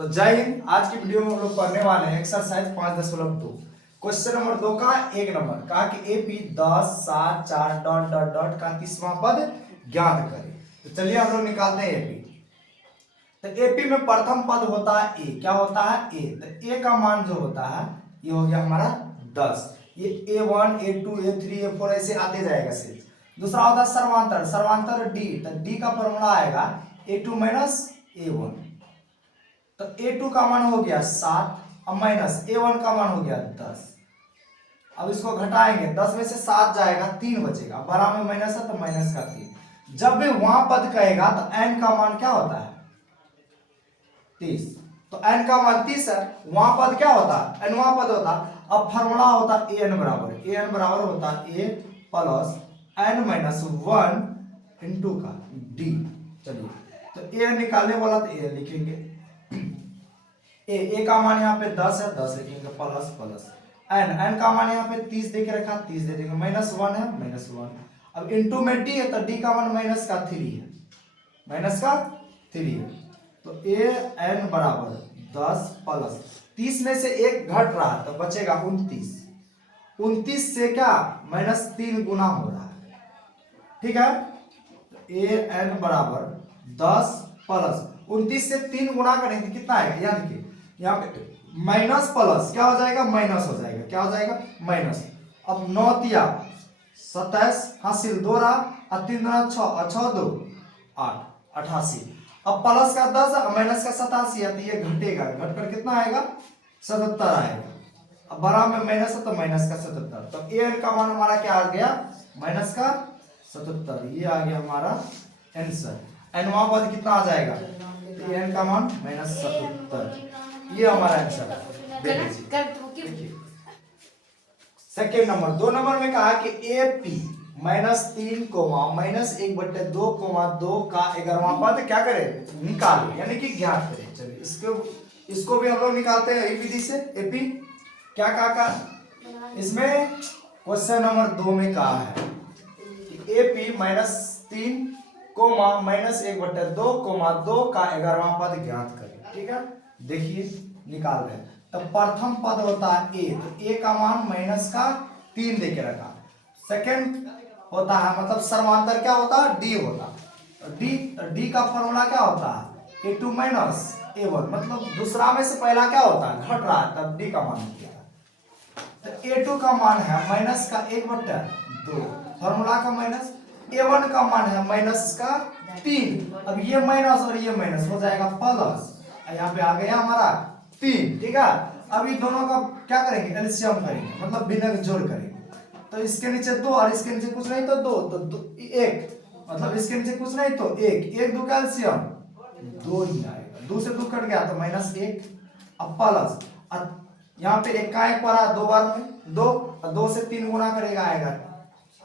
तो जय हिंद। आज की वीडियो में हम लोग पढ़ने वाले हैं एक्सरसाइज 5.2 क्वेश्चन नंबर 2 का 1 नंबर कहा कि एपी 10 7 4 डॉट डॉट डॉट का 30वां पद ज्ञात करें। तो चलिए हम लोग निकालते हैं एपी। तो एपी में प्रथम पद होता है ए। क्या होता है ए? तो ए का मान जो होता है ये हो गया हमारा 10। ये A1 A2 A3 A4 ऐसे आते जाएगा सिर्फ। दूसरा होता है सर्वांतर। सर्वांतर डी। तो डी का फॉर्मूला आएगा A2 माइनस A1। तो A2 का मान हो गया 7 और माइनस A1 का मान हो गया 10। अब इसको घटाएंगे, 10 में से 7 जाएगा, 3 बचेगा। 12 में माइनस है तो माइनस का 3। जब भी वहां पद कहेगा तो n का मान क्या होता है 30। तो n का मान 30 है। वहां पद क्या होता है nवां पद होता। अब फार्मूला होता an बराबर होता a plus n minus 1 into का d। चलिए तो a निकालने वाला तो a लिखेंगे। ए का मान यहाँ पे 10 है, 10 लिखेंगे प्लस प्लस एन का मान यहाँ पे 30 दे के रखा, 30 दे देंगे, माइनस 1 है माइनस 1। अब इनटू में डी है तो डी का मान माइनस का 3 है, माइनस का 3 है। तो ए एन बराबर 10 प्लस 30 में से एक घट रहा तो बचेगा 29। 29 से क्या माइनस 3 गुना हो रहा है, ठीक है। ए एन बराबर 10 प्लस 29 से 3 गुना करेंगे कितना आएगा, याद देखिए यहाँ पे माइनस प्लस क्या हो जाएगा, माइनस हो जाएगा, क्या हो जाएगा माइनस। अब 9 तिया 27 हासिल 2 रहा और 3 रहा 6 और 6 2 8 88। अब प्लस का 10 और माइनस का 87 है तो ये घटेगा, घट कर कितना आएगा 77 आएगा। अब 12 में माइनस है तो माइनस का 77। तो ए एन का मान हमारा क्या आ गया माइनस का 77। ये आ गया हमारा आंसर। एनवा पद कितना आ जाएगा, तो एन का मान माइनस 77। ये हमारा आंसर है। सेकेंड नंबर 2 नंबर में कहा कि A P minus 3 comma minus 1/2 comma 2 का 11वां पद क्या करे निकाले, यानी कि ज्ञात करे। चलिए इसको भी हम लोग निकालते हैं विधि से। एपी क्या कहा इसमें क्वेश्चन नंबर 2 में कहा है कि AP minus 3 comma minus 1/2 comma 2 का 11वां पद ज्ञात करे, ठीक है। देखिए निकाल रहे हैं। तो प्रथम पद होता है ए, तो ए का मान माइनस का 3 देके रखा। सेकंड होता है मतलब सर्वांतर क्या होता है डी होता है। डी का फॉर्मूला क्या होता है A2 माइनस A1, मतलब दूसरा में से पहला क्या होता है घट रहा है तब डी का मान किया। तो A2 का मान है माइनस का 1/2 फॉर्मूला का माइनस। A1 का मान है माइनस का 3। अब ये माइनस और ये माइनस हो जाएगा प्लस, यहाँ पे आ गया हमारा 3, ठीक है। अब ये दोनों का क्या करेंगे एलसीएम करेंगे, मतलब बिना जोड़ करेंगे। तो इसके नीचे 2 और इसके नीचे कुछ नहीं तो 2, तो 1 मतलब इसके नीचे कुछ नहीं तो 1 2 का एलसीएम 2 ही आएगा। 2 से 2 कट गया तो माइनस 1। अब प्लस यहाँ पे 1 का 1 पड़ा 2 बार में 2 और 2 से 3 गुना करेगा आएगा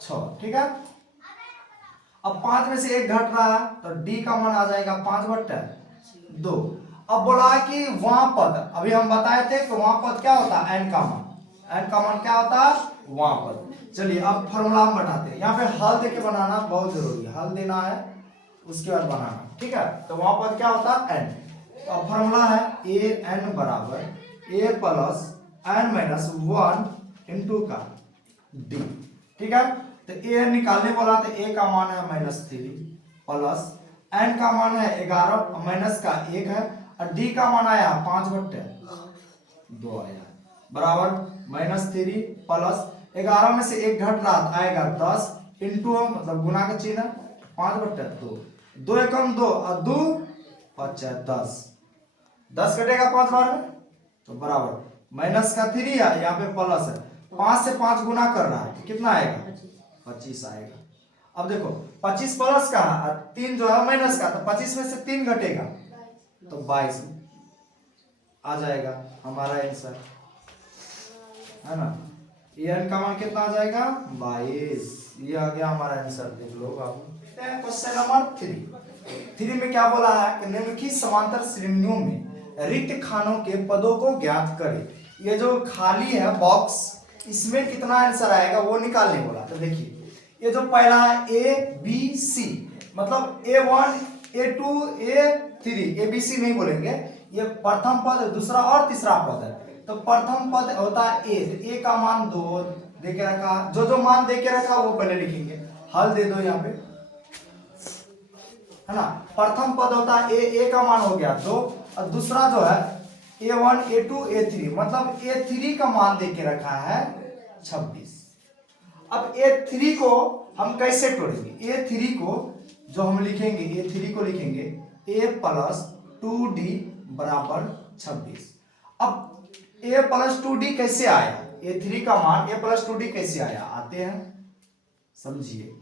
6, ठीक है। अब 5 में से 1 घट रहा है तो डी का मान आ जाएगा 5/2। अब बोला कि वहां पद, अभी हम बताए थे कि वहां पद क्या होता है एन का मान क्या होता है वहां पद। चलिए अब फॉर्मूला हम बनाते हैं। यहाँ पे हल देके बनाना बहुत जरूरी है, हल देना है उसके बाद बनाना, ठीक है। तो वहां पद क्या होता है एन। तो अब फॉर्मूला है ए एन बराबर ए प्लस एन माइनस 1 इंटू का डी, ठीक है। तो ए एन निकालने वाला तो ए का मान है -3 प्लस एन का मान है 11 माइनस का 1 है और डी का मान आया 5/2 आया बराबर -3 प्लस 11 में से 1 घट रहा आएगा 10 इंटू मतलब गुना का चिन्ह 5/2। 2 एकम 2 और 2 5 10, 10 कटेगा 5 बार में तो बराबर माइनस का 3 है, यहाँ पे प्लस है। 5 से 5 गुना कर रहा है तो कितना आएगा 25 आएगा। अब देखो 25 प्लस का 3 जो है माइनस का, तो 25 में से 3 घटेगा तो 22 आ जाएगा हमारा आंसर, है ना। एन का मान कितना आ जाएगा 22। ये आ गया हमारा आंसर, देख लो आप। क्वेश्चन नंबर 3 में क्या बोला है कि निम्नलिखित समांतर श्रेणियों में रिक्त खानों के पदों को ज्ञात करें। ये जो खाली है बॉक्स इसमें कितना आंसर आएगा वो निकालने बोला। तो देखिए ये जो पहला है ए बी सी, मतलब A1 A2 A3 ABC नहीं बोलेंगे, ये प्रथम पद, दूसरा और तीसरा पद है। तो प्रथम पद होता है ए, तो ए का मान 2 दे के रखा, जो जो मान दे के रखा वो पहले लिखेंगे, हल दे दो यहाँ पे, है ना। प्रथम पद होता है ए का मान हो गया 2, और दूसरा जो है A1 A2 A3, मतलब A3 का मान दे के रखा है 26। अब A3 को हम कैसे तोड़ेंगे? A3 को जो हम लिखेंगे, A3 को लिखेंगे A प्लस 2D बराबर 26। अब A प्लस 2D कैसे आया? A3 का मान A प्लस 2D कैसे आया? आते हैं, समझिए।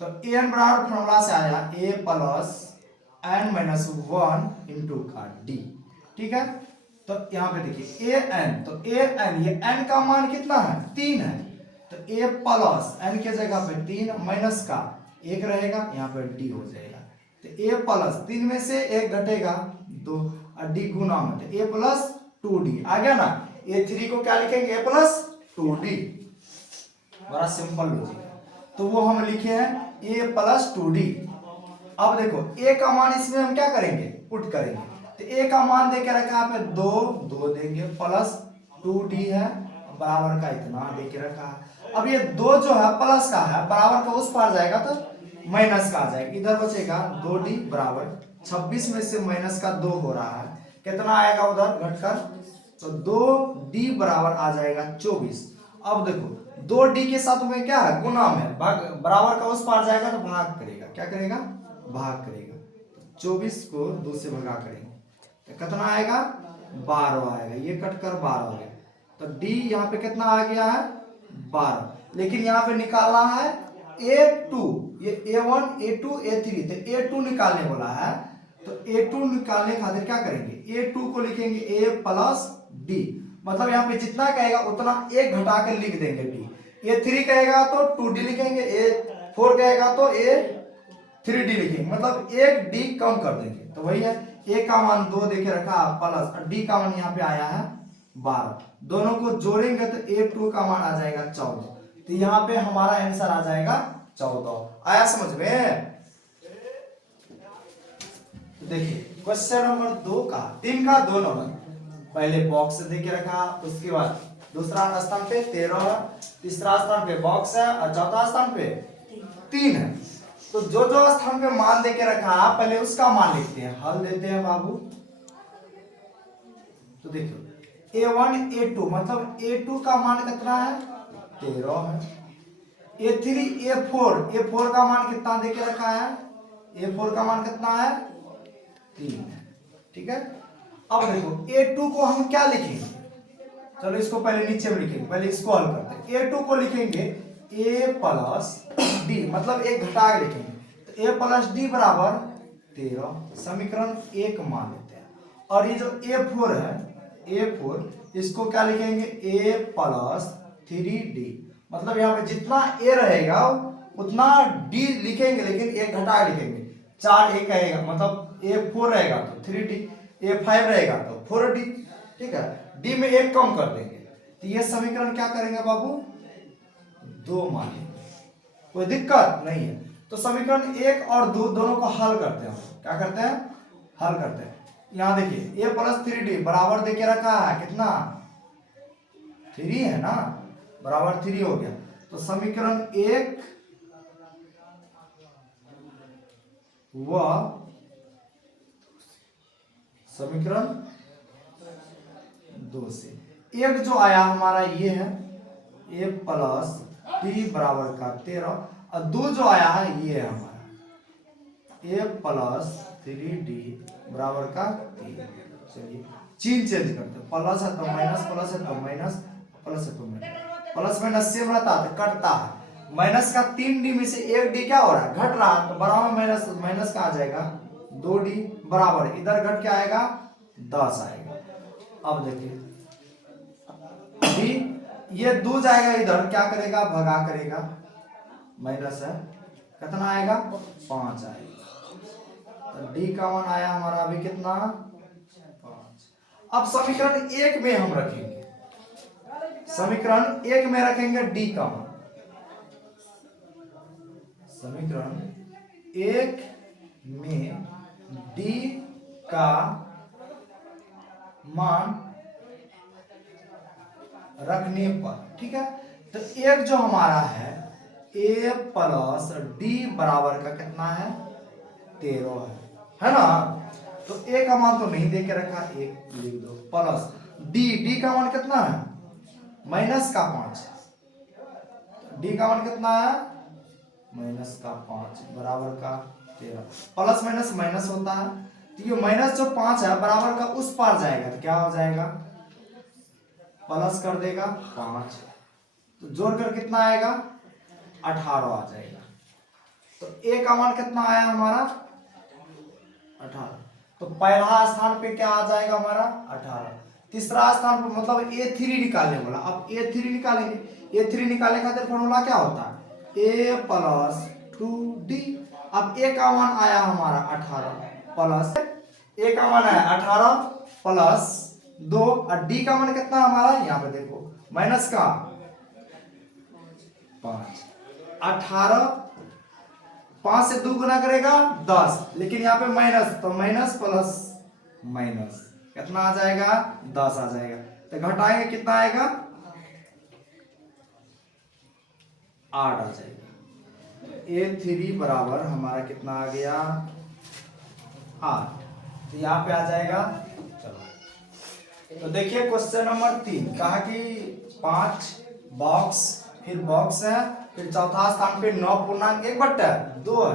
तो an बराबर फॉर्मूला से आया A plus n minus 1 into का D, ठीक है। तो यहाँ पे देखिए an, तो an, ये n का मान कितना है? 3 है, तो A प्लस n के जगह पे 3 माइनस का 1 रहेगा, यहाँ पे D हो जाएगा। तो A प्लस 3 में से 1 घटेगा 2, और D गुना में, तो A प्लस 2D आ गया ना। A3 को क्या लिखेंगे? A प्लस 2D, बड़ा सिंपल लॉजिक है। तो वो हम लिखे हैं A प्लस 2D। अब देखो A का मान इसमें हम क्या करेंगे? पुट करेंगे। तो A का मान दे के रखा है पे 2 देंगे, प्लस 2D है बराबर का इतना दे के रखा है। अब ये 2 जो है प्लस का है, बराबर का उस पार जाएगा तो माइनस का आ जाएगा, इधर बचेगा 2D बराबर 26 में से माइनस का 2 हो रहा है, कितना आएगा उधर घटकर? तो 2D बराबर आ जाएगा 24। अब देखो 2D के साथ में क्या है? गुना में, भाग, बराबर का उस पार जाएगा तो भाग करेगा, क्या करेगा? भाग करेगा। तो 24 को 2 से भगा करेंगे तो कितना आएगा? 12 आएगा, ये कटकर 12 हो गया। तो D यहाँ पे कितना आ गया है? 12। लेकिन यहाँ पे निकालना है A2, ये A1 A2 A3, तो A2 निकालने बोला है। तो A2 निकालने खातिर क्या करेंगे? A2 को लिखेंगे A प्लस D, मतलब यहाँ पे जितना कहेगा उतना 1 घटा के लिख देंगे D। A3 कहेगा तो 2D लिखेंगे, A4 कहेगा तो A3D लिखेंगे, मतलब 1 D कम कर देंगे। तो वही है, A का मान 2 देके रखा प्लस D का मान यहाँ पे आया है 12, दोनों को जोड़ेंगे तो A2 का मान आ जाएगा 14। तो यहाँ पे हमारा आंसर आ जाएगा 14। आया समझ में? देखिए क्वेश्चन नंबर 2 का 3 का 2 नंबर, पहले बॉक्स दे के रखा, उसके बाद दूसरा स्थान पे 13 है, तीसरा स्थान पे बॉक्स है, और चौथा स्थान पे 3 है। तो जो जो स्थान पे मान दे के रखा पहले उसका मान लिखते हैं, हल देते हैं बाबू। तो देखो A1 A2, मतलब A2 का मान कितना है? 13 है। A3 A4 का मान कितना दे के रखा है? A4 का मान कितना है? 3 है, ठीक है। अब देखो A2 को हम क्या लिखेंगे? चलो इसको पहले नीचे में लिखेंगे, पहले इसको हल करते हैं। A2 को लिखेंगे A प्लस D, मतलब 1 घटा के लिखेंगे, तो A प्लस D बराबर 13, समीकरण 1 मान लेते हैं। और ये जो A4 है, A4 इसको क्या लिखेंगे? A प्लस 3D, मतलब यहाँ पे जितना A रहेगा उतना D लिखेंगे, लेकिन 1 घटा के लिखेंगे। 4 A कहेगा, मतलब A4 रहेगा तो 3D, A5 रहेगा तो 4D, ठीक है। D में 1 कम कर देंगे, तो ये समीकरण क्या करेंगे बाबू? 2 मानेंगे, कोई दिक्कत नहीं है। तो समीकरण 1 और 2 दोनों को हल करते हैं। क्या करते हैं? हल करते हैं। यहाँ देखिए A प्लस 3D बराबर देके रखा है, कितना? 3 है ना, बराबर 3 हो गया। तो समीकरण 1 व समीकरण 2 से 1 जो आया हमारा ये है A प्लस D बराबर का 13, और 2 जो आया है ये है हमारा A प्लस 3D बराबर का 3। चलिए चेंज करते हैं, प्लस है तो माइनस, प्लस है तो माइनस, प्लस है तो माइनस, प्लस माइनस सेम रहता है तो कटता है। माइनस का 3D में से 1D क्या हो रहा है? घट रहा है, तो बराबर माइनस, माइनस का आ जाएगा 2D बराबर, इधर घट के आएगा 10 आएगा। अब देखिए D, ये 2 जाएगा इधर, क्या करेगा? भगा करेगा, माइनस है, कितना आएगा? 5 आएगा। तो D का मान आया हमारा अभी कितना? 5। अब समीकरण 1 में हम रखेंगे, समीकरण 1 में रखेंगे D का मान। समीकरण 1 में D का मान रखने पर, ठीक है। तो एक जो हमारा है a प्लस डी बराबर का कितना है 13 है ना। तो a का मान तो नहीं दे के रखा, एक लिख दो प्लस डी का मान कितना है माइनस का 5, डी का मान कितना है माइनस का 5 बराबर का 13। प्लस माइनस माइनस होता है, तो ये माइनस जो 5 है बराबर का उस पार जाएगा तो क्या हो जाएगा प्लस कर देगा 5, तो जोड़कर कितना आएगा 18 आ जाएगा। तो a का मान कितना आया हमारा 18, तो पहला स्थान पे क्या आ जाएगा हमारा 18। तीसरा स्थान पर मतलब a3 निकालने बोला, अब a3 निकालेंगे। a3 निकालने खातिर फॉर्मूला क्या होता है a प्लस 2d। अब a का मान आया हमारा 18 प्लस a का मान आया 18 प्लस 2 और d का मान कितना हमारा यहाँ पे देखो माइनस का 5। 18 5 से 2 गुना करेगा 10, लेकिन यहाँ पे माइनस, तो माइनस प्लस माइनस कितना आ जाएगा 10 आ जाएगा। तो घटाएंगे कितना आएगा 8 आ जाएगा। a3 बराबर हमारा कितना आ गया 8, तो यहाँ पे आ जाएगा। चलो तो देखिए क्वेश्चन नंबर 3 कहा कि 5 बॉक्स, फिर बॉक्स है, फिर चौथा स्थान पे 9.1/2 है।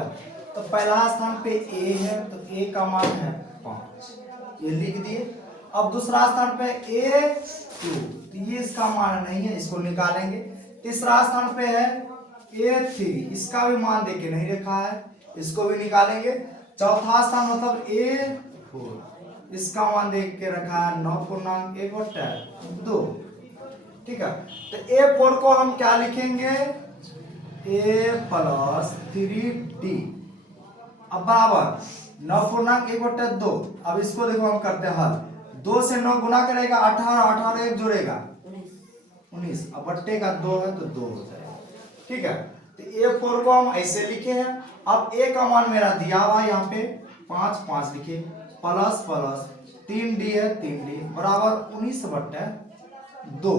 तो पहला स्थान पे a है, तो a का मान है 5, ये लिख दिए। अब दूसरा स्थान पे a2, तो ये इसका मान नहीं है, इसको निकालेंगे। तीसरा स्थान पे है a3, इसका भी मान देके नहीं रखा है, इसको भी निकालेंगे। चौथा स्थान मतलब a4, इसका मान देख के रखा है 9.1/2, ठीक है। तो a4 को हम क्या लिखेंगे a प्लस 3d, अब बराबर 9.1/2। अब इसको देखो हम करते हैं हल, 2 से 9 गुना करेगा 18, 18 एक जोड़ेगा 19, अब बट्टे का 2 है तो 2 हो जाएगा, ठीक है। तो a4 को हम ऐसे लिखे हैं। अब a का मान मेरा दिया हुआ है यहाँ पे 5 लिखे, प्लस प्लस 3d है 3d बराबर 19/2,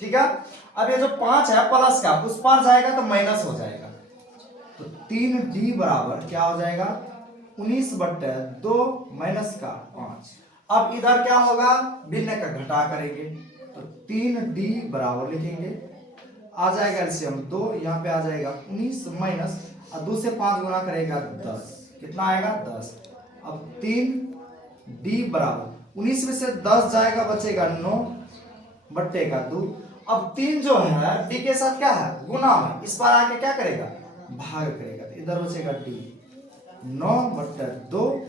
ठीक है। अब ये जो 5 है प्लस का उस पार जाएगा तो माइनस हो जाएगा, तो 3d बराबर क्या हो जाएगा 19/2 माइनस का 5। अब इधर क्या होगा भिन्न का घटा करेंगे, तो 3d बराबर लिखेंगे, आ जाएगा एलसीएम 2, यहाँ पे आ जाएगा 19 माइनस, और 2 से 5 गुना करेगा 10, कितना आएगा 10। अब 3d बराबर 19 में से 10 जाएगा बचेगा 9/2। अब 3 जो है d के साथ क्या है गुना में, इस बार आके क्या करेगा भाग करेगा, तो इधर बचेगा d 9/2।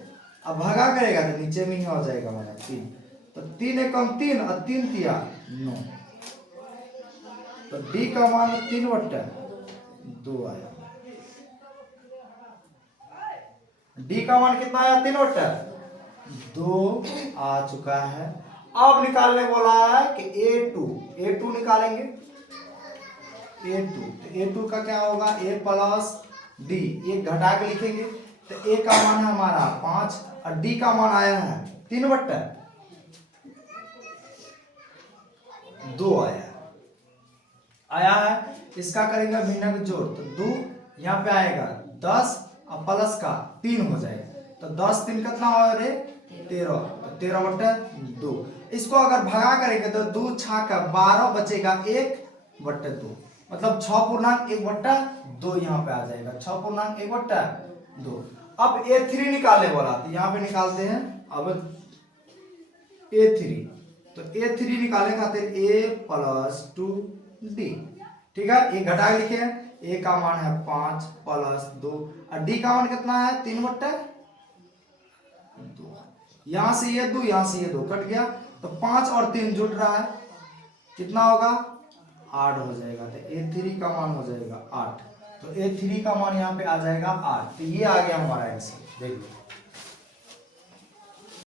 अब भागा करेगा तो नीचे में ही हो जाएगा हमारा 3, तो 3 एकम 3 और 3 तिया 9, तो d का मान 3/2 आया। d का मान कितना आया 3/2 आ चुका है। अब निकालने बोला है कि a2 निकालेंगे। a2, तो a2 का क्या होगा a प्लस d, एक घटा के लिखेंगे, तो a का मान है हमारा 5 और d का मान आया है 3/2 आया है। इसका करेंगे भिन्नक जोड़, तो 2 यहाँ पे आएगा 10 और प्लस का 3 हो जाएगा, तो 10 3 कितना हो रे 13, तो 13/2। इसको अगर भगा करेंगे तो 2 6 का 12 बचेगा 1/2, मतलब 6.1/2 यहाँ पे आ जाएगा 6.1/2। अब a3 निकालने बोला, तो यहाँ पे निकालते हैं अब a3, तो a3 निकालने खातिर a प्लस 2d, ठीक है। ये घटा के लिखे हैं, a का मान है 5 प्लस 2 और d का मान कितना है 3/2। यहां से ये 2 यहां से ये 2 कट गया, तो 5 और 3 जुड़ रहा है, कितना होगा 8 हो जाएगा, तो a3 का मान हो जाएगा 8, तो a3 का मान यहाँ पे आ जाएगा 8। तो ये आ गया हमारा आंसर, देख लो।